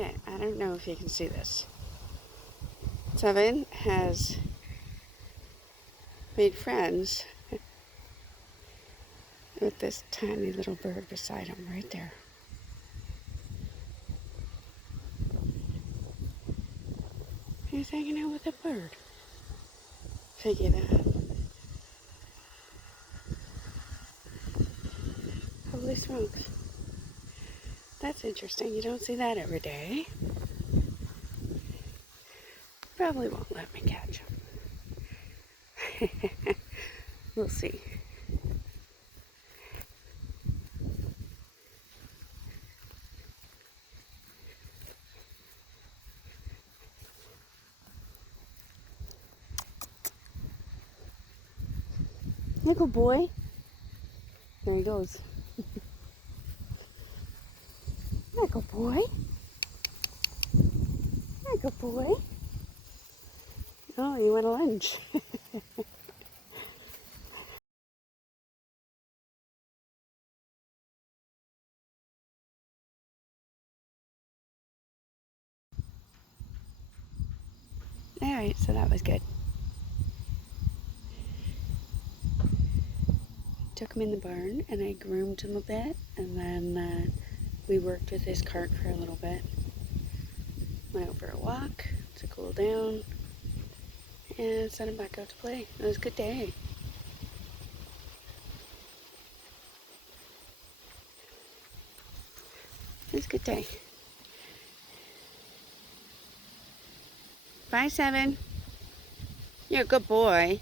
Okay, I don't know if you can see this. Seven has made friends with this tiny little bird beside him right there. He's hanging out with a bird. Figure that. Holy smokes. That's interesting. You don't see that every day. Probably won't let me catch him. We'll see. Hey, good boy. There he goes. There, good boy. There, good boy. Oh, he went to lunch. Alright, so that was good. Took him in the barn and I groomed him a bit, and then we worked with his cart for a little bit. Went out for a walk to cool down and sent him back out to play. It was a good day. It was a good day. Bye, Seven. You're a good boy.